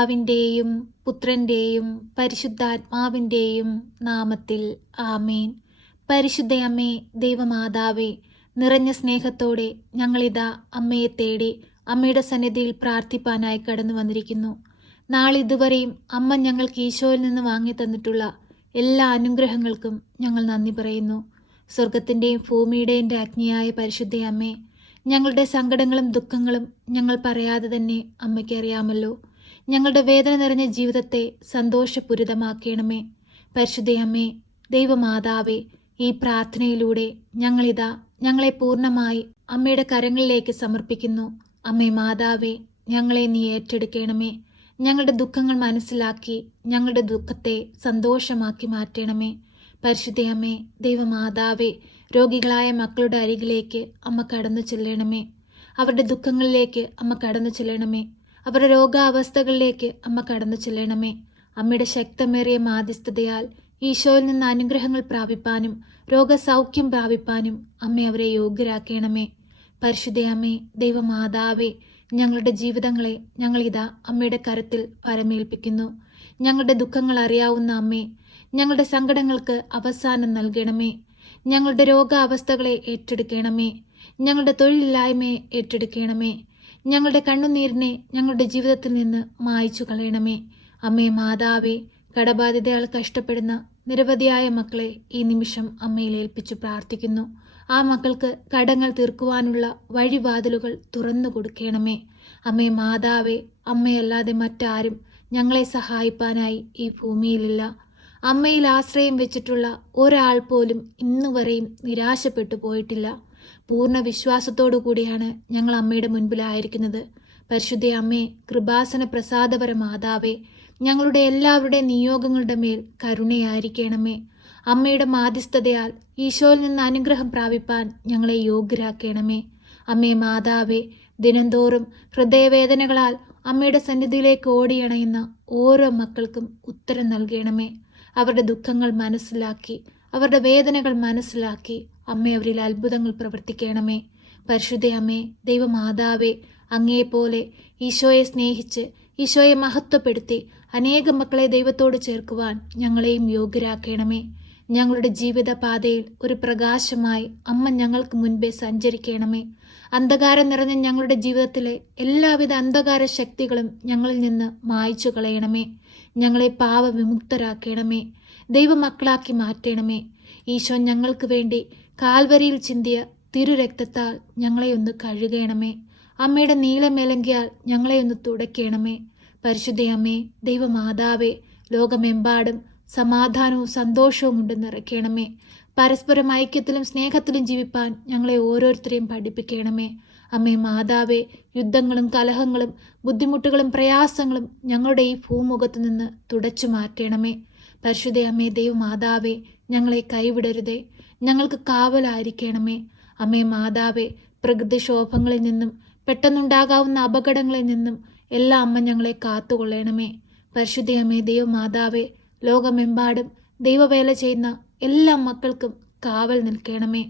പിതാവിൻ്റെയും പുത്രൻ്റെയും പരിശുദ്ധാത്മാവിൻ്റെയും നാമത്തിൽ ആമേൻ. പരിശുദ്ധയമ്മേ, ദൈവമാതാവേ, നിറഞ്ഞ സ്നേഹത്തോടെ ഞങ്ങളിതാ അമ്മയെ തേടി അമ്മയുടെ സന്നിധിയിൽ പ്രാർത്ഥിപ്പാനായി കടന്നു വന്നിരിക്കുന്നു. നാളിതുവരെയും അമ്മ ഞങ്ങൾക്ക് ഈശോയിൽ നിന്ന് വാങ്ങി തന്നിട്ടുള്ള എല്ലാ അനുഗ്രഹങ്ങൾക്കും ഞങ്ങൾ നന്ദി പറയുന്നു. സ്വർഗത്തിൻ്റെയും ഭൂമിയുടെയും രാജ്ഞിയായ പരിശുദ്ധയമ്മേ, ഞങ്ങളുടെ സങ്കടങ്ങളും ദുഃഖങ്ങളും ഞങ്ങൾ പറയാതെ തന്നെ അമ്മയ്ക്ക് അറിയാമല്ലോ. ഞങ്ങളുടെ വേദന നിറഞ്ഞ ജീവിതത്തെ സന്തോഷപൂരിതമാക്കണമേ. പരിശുദ്ധയമ്മേ, ദൈവമാതാവേ, ഈ പ്രാർത്ഥനയിലൂടെ ഞങ്ങളെ പൂർണ്ണമായി അമ്മയുടെ കരങ്ങളിലേക്ക് സമർപ്പിക്കുന്നു. അമ്മേ മാതാവേ, ഞങ്ങളെ നീ ഏറ്റെടുക്കണമേ. ഞങ്ങളുടെ ദുഃഖങ്ങൾ മനസ്സിലാക്കി ഞങ്ങളുടെ ദുഃഖത്തെ സന്തോഷമാക്കി മാറ്റണമേ. പരിശുദ്ധയമ്മേ, ദൈവമാതാവേ, രോഗികളായ മക്കളുടെ അരികിലേക്ക് അമ്മ കടന്നു ചെല്ലണമേ. അവരുടെ ദുഃഖങ്ങളിലേക്ക് അമ്മ കടന്നു ചെല്ലണമേ. അവരുടെ രോഗാവസ്ഥകളിലേക്ക് അമ്മ കടന്നു ചെല്ലണമേ. അമ്മയുടെ ശക്തമേറിയ മാധ്യസ്ഥതയാൽ ഈശോയിൽ നിന്ന് അനുഗ്രഹങ്ങൾ പ്രാപിപ്പാനും രോഗസൗഖ്യം പ്രാപിപ്പാനും അമ്മ അവരെ യോഗ്യരാക്കണമേ. പരിശുദ്ധയമ്മേ, ദൈവമാതാവേ, ഞങ്ങളുടെ ജീവിതങ്ങളെ ഞങ്ങളിതാ അമ്മയുടെ കരത്തിൽ പരമേൽപ്പിക്കുന്നു. ഞങ്ങളുടെ ദുഃഖങ്ങൾ അറിയാവുന്ന അമ്മേ, ഞങ്ങളുടെ സങ്കടങ്ങൾക്ക് അവസാനം നൽകണമേ. ഞങ്ങളുടെ രോഗാവസ്ഥകളെ ഏറ്റെടുക്കണമേ. ഞങ്ങളുടെ തൊഴിലില്ലായ്മയെ ഏറ്റെടുക്കണമേ. ഞങ്ങളുടെ കണ്ണുനീരിനെ ഞങ്ങളുടെ ജീവിതത്തിൽ നിന്ന് മായ്ച്ചു കളയണമേ. അമ്മേ മാതാവേ, കടബാധിതയാൽ കഷ്ടപ്പെടുന്ന നിരവധിയായ മക്കളെ ഈ നിമിഷം അമ്മയിൽ ഏൽപ്പിച്ചു പ്രാർത്ഥിക്കുന്നു. ആ മക്കൾക്ക് കടങ്ങൾ തീർക്കുവാനുള്ള വഴിവാതിലുകൾ തുറന്നു കൊടുക്കണമേ. അമ്മേ മാതാവേ, അമ്മയല്ലാതെ മറ്റാരും ഞങ്ങളെ സഹായിപ്പാനായി ഈ ഭൂമിയിലില്ല. അമ്മയിൽ ആശ്രയം വെച്ചിട്ടുള്ള ഒരാൾ പോലും ഇന്നുവരെയും നിരാശപ്പെട്ടു പോയിട്ടില്ല. പൂർണ്ണ വിശ്വാസത്തോടു കൂടിയാണ് ഞങ്ങൾ അമ്മയുടെ മുൻപിലായിരിക്കുന്നത്. പരിശുദ്ധ അമ്മേ, കൃപാസന പ്രസാദപര മാതാവേ, ഞങ്ങളുടെ എല്ലാവരുടെയും നിയോഗങ്ങളുടെ മേൽ കരുണയായിരിക്കണമേ. അമ്മയുടെ മാധ്യസ്ഥതയാൽ ഈശോയിൽ നിന്ന് അനുഗ്രഹം പ്രാപിപ്പാൻ ഞങ്ങളെ യോഗ്യരാക്കണമേ. അമ്മേ മാതാവേ, ദിനംതോറും ഹൃദയവേദനകളാൽ അമ്മയുടെ സന്നിധിയിലേക്ക് ഓടിയണയുന്ന ഓരോ മക്കൾക്കും ഉത്തരം നൽകണമേ. അവരുടെ ദുഃഖങ്ങൾ മനസ്സിലാക്കി അവരുടെ വേദനകൾ മനസ്സിലാക്കി അമ്മ അവരിൽ അത്ഭുതങ്ങൾ പ്രവർത്തിക്കണമേ. പരിശുദ്ധ അമ്മേ, ദൈവമാതാവേ, അങ്ങേപോലെ ഈശോയെ സ്നേഹിച്ച് ഈശോയെ മഹത്വപ്പെടുത്തി അനേകം മക്കളെ ദൈവത്തോട് ചേർക്കുവാൻ ഞങ്ങളെയും യോഗ്യരാക്കണമേ. ഞങ്ങളുടെ ജീവിത പാതയിൽ ഒരു പ്രകാശമായി അമ്മ ഞങ്ങൾക്ക് മുൻപേ സഞ്ചരിക്കണമേ. അന്ധകാരം നിറഞ്ഞ ഞങ്ങളുടെ ജീവിതത്തിലെ എല്ലാവിധ അന്ധകാര ശക്തികളും ഞങ്ങളിൽ നിന്ന് മായ്ച്ചു കളയണമേ. ഞങ്ങളെ പാവവിമുക്തരാക്കണമേ. ദൈവമക്കളാക്കി മാറ്റണമേ. ഈശോ ഞങ്ങൾക്ക് വേണ്ടി കാൽവരിയിൽ ചിന്തിയ തിരുരക്തത്താൽ ഞങ്ങളെ ഒന്ന് കഴുകണമേ. അമ്മയുടെ നീലമേലങ്കിയാൽ ഞങ്ങളെ ഒന്ന് തുടയ്ക്കണമേ. പരിശുദ്ധയമ്മേ, ദൈവമാതാവേ, ലോകമെമ്പാടും സമാധാനവും സന്തോഷവും ഉണ്ട് നിറയ്ക്കണമേ. പരസ്പരം ഐക്യത്തിലും സ്നേഹത്തിലും ജീവിപ്പാൻ ഞങ്ങളെ ഓരോരുത്തരെയും പഠിപ്പിക്കണമേ. അമ്മേ മാതാവേ, യുദ്ധങ്ങളും കലഹങ്ങളും ബുദ്ധിമുട്ടുകളും പ്രയാസങ്ങളും ഞങ്ങളുടെ ഈ ഭൂമുഖത്ത് നിന്ന് തുടച്ചു മാറ്റണമേ. പരിശുദ്ധ അമ്മേ, ദൈവമാതാവേ, ഞങ്ങളെ കൈവിടരുതേ. ഞങ്ങൾക്ക് കാവലായിരിക്കണമേ. അമ്മേ മാതാവേ, പ്രകൃതിക്ഷോഭങ്ങളിൽ നിന്നും പെട്ടെന്നുണ്ടാകാവുന്ന അപകടങ്ങളിൽ നിന്നും എല്ലാം അമ്മ ഞങ്ങളെ കാത്തുകൊള്ളണമേ. പരിശുദ്ധ അമ്മേ, ദൈവമാതാവേ, ലോകമെമ്പാടും ദൈവവേല ചെയ്യുന്ന എല്ലാ മക്കൾക്കും കാവൽ നിൽക്കണമേ.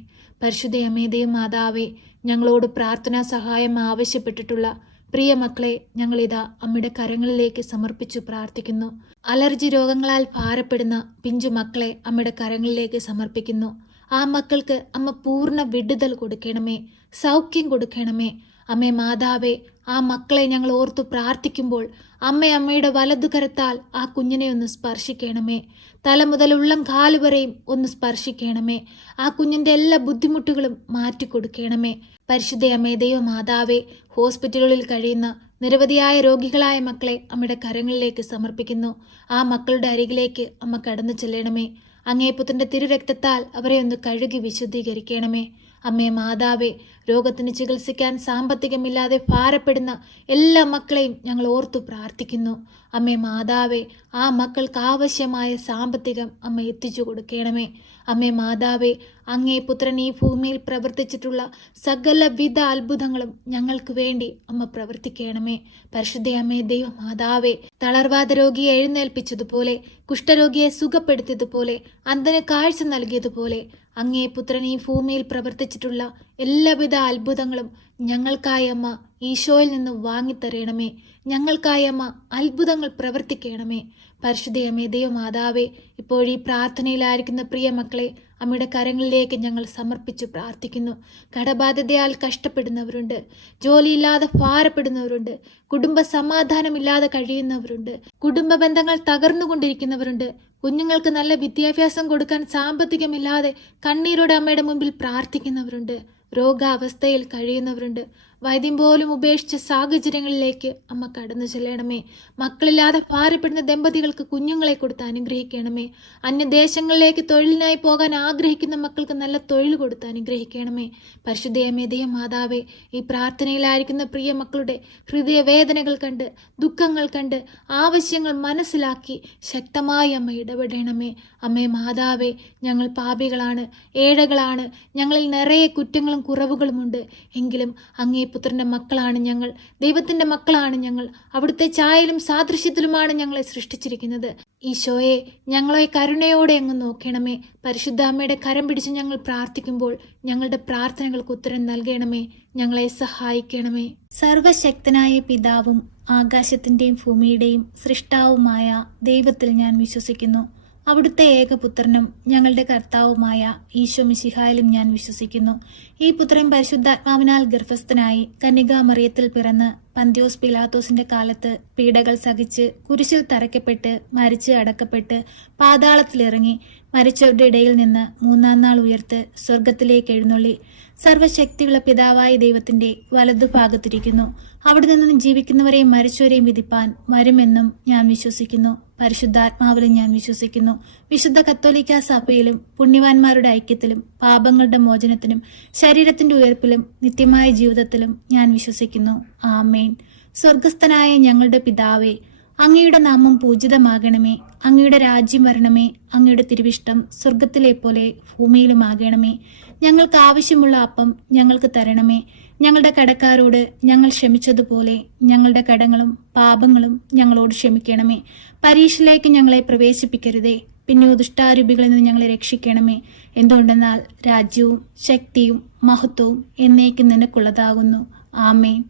പരിശുദ്ധ അമ്മേ, ദൈവമാതാവേ, ഞങ്ങളോട് പ്രാർത്ഥനാ സഹായം ആവശ്യപ്പെട്ടിട്ടുള്ള പ്രിയ മക്കളെ ഞങ്ങളിതാ അമ്മയുടെ കരങ്ങളിലേക്ക് സമർപ്പിച്ചു പ്രാർത്ഥിക്കുന്നു. അലർജി രോഗങ്ങളാൽ ഭാരപ്പെടുന്ന പിഞ്ചു മക്കളെ അമ്മയുടെ കരങ്ങളിലേക്ക് സമർപ്പിക്കുന്നു. ആ മക്കൾക്ക് അമ്മ പൂർണ്ണ വിടുതൽ കൊടുക്കണമേ, സൗഖ്യം കൊടുക്കണമേ. അമ്മേ മാതാവേ, ആ മക്കളെ ഞങ്ങൾ ഓർത്തു പ്രാർത്ഥിക്കുമ്പോൾ അമ്മയുടെ വലതുകരത്താൽ ആ കുഞ്ഞിനെ ഒന്ന് സ്പർശിക്കണമേ. തല മുതൽ ഉള്ളം കാല് വരെയും ഒന്ന് സ്പർശിക്കണമേ. ആ കുഞ്ഞിൻ്റെ എല്ലാ ബുദ്ധിമുട്ടുകളും മാറ്റിക്കൊടുക്കണമേ. പരിശുദ്ധ അമ്മേ, ദൈവമാതാവേ, ഹോസ്പിറ്റലുകളിൽ കഴിയുന്ന നിരവധിയായ രോഗികളായ മക്കളെ അമ്മയുടെ കരങ്ങളിലേക്ക് സമർപ്പിക്കുന്നു. ആ മക്കളുടെ അരികിലേക്ക് അമ്മ കടന്നു ചെല്ലണമേ. അങ്ങേ പുത്രൻ്റെ തിരുരക്തത്താൽ അവരെ ഒന്ന് കഴുകി വിശുദ്ധീകരിക്കണമേ. അമ്മേ മാതാവേ, രോഗത്തിന് ചികിത്സിക്കാൻ സാമ്പത്തികമില്ലാതെ ഭാരപ്പെടുന്ന എല്ലാ മക്കളെയും ഞങ്ങൾ ഓർത്തു പ്രാർത്ഥിക്കുന്നു. അമ്മേ മാതാവേ, ആ മക്കൾക്ക് ആവശ്യമായ സാമ്പത്തികം അമ്മ എത്തിച്ചു കൊടുക്കണമേ. അമ്മേ മാതാവേ, അങ്ങേ പുത്രൻ ഈ ഭൂമിയിൽ പ്രവർത്തിച്ചിട്ടുള്ള സകലവിധ അത്ഭുതങ്ങളും ഞങ്ങൾക്ക് വേണ്ടി അമ്മ പ്രവർത്തിക്കണമേ. പരിശുദ്ധ അമ്മേ, ദൈവമാതാവേ, തളർവാദ രോഗിയെ എഴുന്നേൽപ്പിച്ചതുപോലെ, കുഷ്ഠരോഗിയെ സുഖപ്പെടുത്തിയതുപോലെ, അന്ധന് കാഴ്ച നൽകിയതുപോലെ അങ്ങേ പുത്രൻ ഈ ഭൂമിയിൽ പ്രവർത്തിച്ചിട്ടുള്ള എല്ലാവിധ അത്ഭുതങ്ങളും ഞങ്ങൾക്കായി അമ്മ ഈശോയിൽ നിന്ന് വാങ്ങിത്തരണമേ. ഞങ്ങൾക്കായി അമ്മ അത്ഭുതങ്ങൾ പ്രവർത്തിക്കണമേ. പരിശുദ്ധയമ്മേ, ദൈവമാതാവേ, ഇപ്പോഴീ പ്രാർത്ഥനയിലായിരിക്കുന്ന പ്രിയ മക്കളെ അമ്മയുടെ കരങ്ങളിലേക്ക് ഞങ്ങൾ സമർപ്പിച്ചു പ്രാർത്ഥിക്കുന്നു. കടബാധ്യതയാൽ കഷ്ടപ്പെടുന്നവരുണ്ട്, ജോലിയില്ലാതെ ഭാരപ്പെടുന്നവരുണ്ട്, കുടുംബ സമാധാനമില്ലാതെ കഴിയുന്നവരുണ്ട്, കുടുംബ ബന്ധങ്ങൾ തകർന്നുകൊണ്ടിരിക്കുന്നവരുണ്ട്, കുഞ്ഞുങ്ങൾക്ക് നല്ല വിദ്യാഭ്യാസം കൊടുക്കാൻ സാമ്പത്തികമില്ലാതെ കണ്ണീരോടെ അമ്മയുടെ മുമ്പിൽ പ്രാർത്ഥിക്കുന്നവരുണ്ട്, രോഗാവസ്ഥയിൽ കഴിയുന്നവരുണ്ട്. വൈദ്യം പോലും ഉപേക്ഷിച്ച സാഹചര്യങ്ങളിലേക്ക് അമ്മ കടന്നു ചെല്ലണമേ. മക്കളില്ലാതെ ഭാരപ്പെടുന്ന ദമ്പതികൾക്ക് കുഞ്ഞുങ്ങളെ കൊടുത്ത് അനുഗ്രഹിക്കണമേ. അന്യദേശങ്ങളിലേക്ക് തൊഴിലിനായി പോകാൻ ആഗ്രഹിക്കുന്ന മക്കൾക്ക് നല്ല തൊഴിൽ കൊടുത്ത് അനുഗ്രഹിക്കണമേ. പരിശുദ്ധയമ്മേ, ദൈവമാതാവേ, ഈ പ്രാർത്ഥനയിലായിരിക്കുന്ന പ്രിയ മക്കളുടെ ഹൃദയവേദനകൾ കണ്ട്, ദുഃഖങ്ങൾ കണ്ട്, ആവശ്യങ്ങൾ മനസ്സിലാക്കി ശക്തമായി അമ്മ ഇടപെടണമേ. അമ്മേ മാതാവേ, ഞങ്ങൾ പാപികളാണ്, ഏഴകളാണ്, ഞങ്ങളിൽ നിറയെ കുറ്റങ്ങളും കുറവുകളുമുണ്ട്. എങ്കിലും അങ്ങേ പുത്രന്റെ മക്കളാണ് ഞങ്ങൾ, ദൈവത്തിന്റെ മക്കളാണ് ഞങ്ങൾ. അവിടുത്തെ ഛായയിലും സാദൃശ്യത്തിലുമാണ് ഞങ്ങളെ സൃഷ്ടിച്ചിരിക്കുന്നത്. ഈശോയെ, ഞങ്ങളെ കരുണയോടെ അങ്ങ് നോക്കണമേ. പരിശുദ്ധ അമ്മയുടെ കരം പിടിച്ച് ഞങ്ങൾ പ്രാർത്ഥിക്കുമ്പോൾ ഞങ്ങളുടെ പ്രാർത്ഥനകൾക്ക് ഉത്തരം നൽകണമേ. ഞങ്ങളെ സഹായിക്കണമേ. സർവശക്തനായ പിതാവും ആകാശത്തിന്റെയും ഭൂമിയുടെയും സൃഷ്ടാവുമായ ദൈവത്തിൽ ഞാൻ വിശ്വസിക്കുന്നു. അവിടുത്തെ ഏകപുത്രനും ഞങ്ങളുടെ കർത്താവുമായ ഈശോ മിശിഹായിലും ഞാൻ വിശ്വസിക്കുന്നു. ഈ പുത്രൻ പരിശുദ്ധാത്മാവിനാൽ ഗർഭസ്ഥനായി കന്യകാമറിയത്തിൽ പിറന്ന് പന്ത്യോസ് പിലാത്തോസിന്റെ കാലത്ത് പീഡകൾ സഹിച്ച് കുരിശിൽ തറയ്ക്കപ്പെട്ട് മരിച്ച് അടക്കപ്പെട്ട് പാതാളത്തിലിറങ്ങി മരിച്ചവരുടെ ഇടയിൽ നിന്ന് മൂന്നാം നാൾ ഉയർത്ത് സ്വർഗത്തിലേക്ക് എഴുന്നള്ളി സർവശക്തിയുള്ള പിതാവായ ദൈവത്തിന്റെ വലതുഭാഗത്തിരിക്കുന്നു. അവിടെ നിന്നും ജീവിക്കുന്നവരെയും മരിച്ചവരെയും വിധിപ്പാൻ വരുമെന്നും ഞാൻ വിശ്വസിക്കുന്നു. പരിശുദ്ധാത്മാവിലും ഞാൻ വിശ്വസിക്കുന്നു. വിശുദ്ധ കത്തോലിക്ക സഭയിലും പുണ്യവാന്മാരുടെ ഐക്യത്തിലും പാപങ്ങളുടെ മോചനത്തിനും ശരീരത്തിന്റെ ഉയർപ്പിലും നിത്യമായ ജീവിതത്തിലും ഞാൻ വിശ്വസിക്കുന്നു. ആമേൻ. സ്വർഗസ്ഥനായ ഞങ്ങളുടെ പിതാവേ, അങ്ങയുടെ നാമം പൂജിതമാകണമേ. അങ്ങയുടെ രാജ്യം വരണമേ. അങ്ങയുടെ തിരുവിഷ്ടം സ്വർഗത്തിലെ പോലെ ഭൂമിയിലുമാകണമേ. ഞങ്ങൾക്ക് ആവശ്യമുള്ള അപ്പം ഞങ്ങൾക്ക് തരണമേ. ഞങ്ങളുടെ കടക്കാരോട് ഞങ്ങൾ ക്ഷമിച്ചതുപോലെ ഞങ്ങളുടെ കടങ്ങളും പാപങ്ങളും ഞങ്ങളോട് ക്ഷമിക്കണമേ. പരീക്ഷയിലേക്ക് ഞങ്ങളെ പ്രവേശിപ്പിക്കരുതേ, പിന്നെ ദുഷ്ടാരൂപികളിൽ നിന്ന് ഞങ്ങളെ രക്ഷിക്കണമേ. എന്തുകൊണ്ടെന്നാൽ രാജ്യവും ശക്തിയും മഹത്വവും എന്നേക്കും നിനക്കുള്ളതാകുന്നു. ആമേൻ.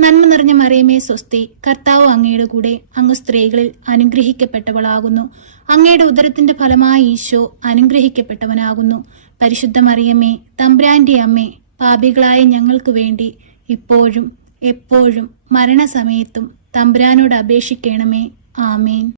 നന്മ നിറഞ്ഞ മറിയമേ സ്വസ്തി, കർത്താവ് അങ്ങയുടെ കൂടെ, അങ്ങ് സ്ത്രീകളിൽ അനുഗ്രഹിക്കപ്പെട്ടവളാകുന്നു. അങ്ങയുടെ ഉദരത്തിന്റെ ഫലമായി ഈശോ അനുഗ്രഹിക്കപ്പെട്ടവനാകുന്നു. പരിശുദ്ധ മറിയമേ, തമ്പുരാന്റെ അമ്മേ, പാപികളായ ഞങ്ങൾക്ക് വേണ്ടി ഇപ്പോഴും എപ്പോഴും മരണസമയത്തും തമ്പുരാനോട് അപേക്ഷിക്കണമേ. ആമേൻ.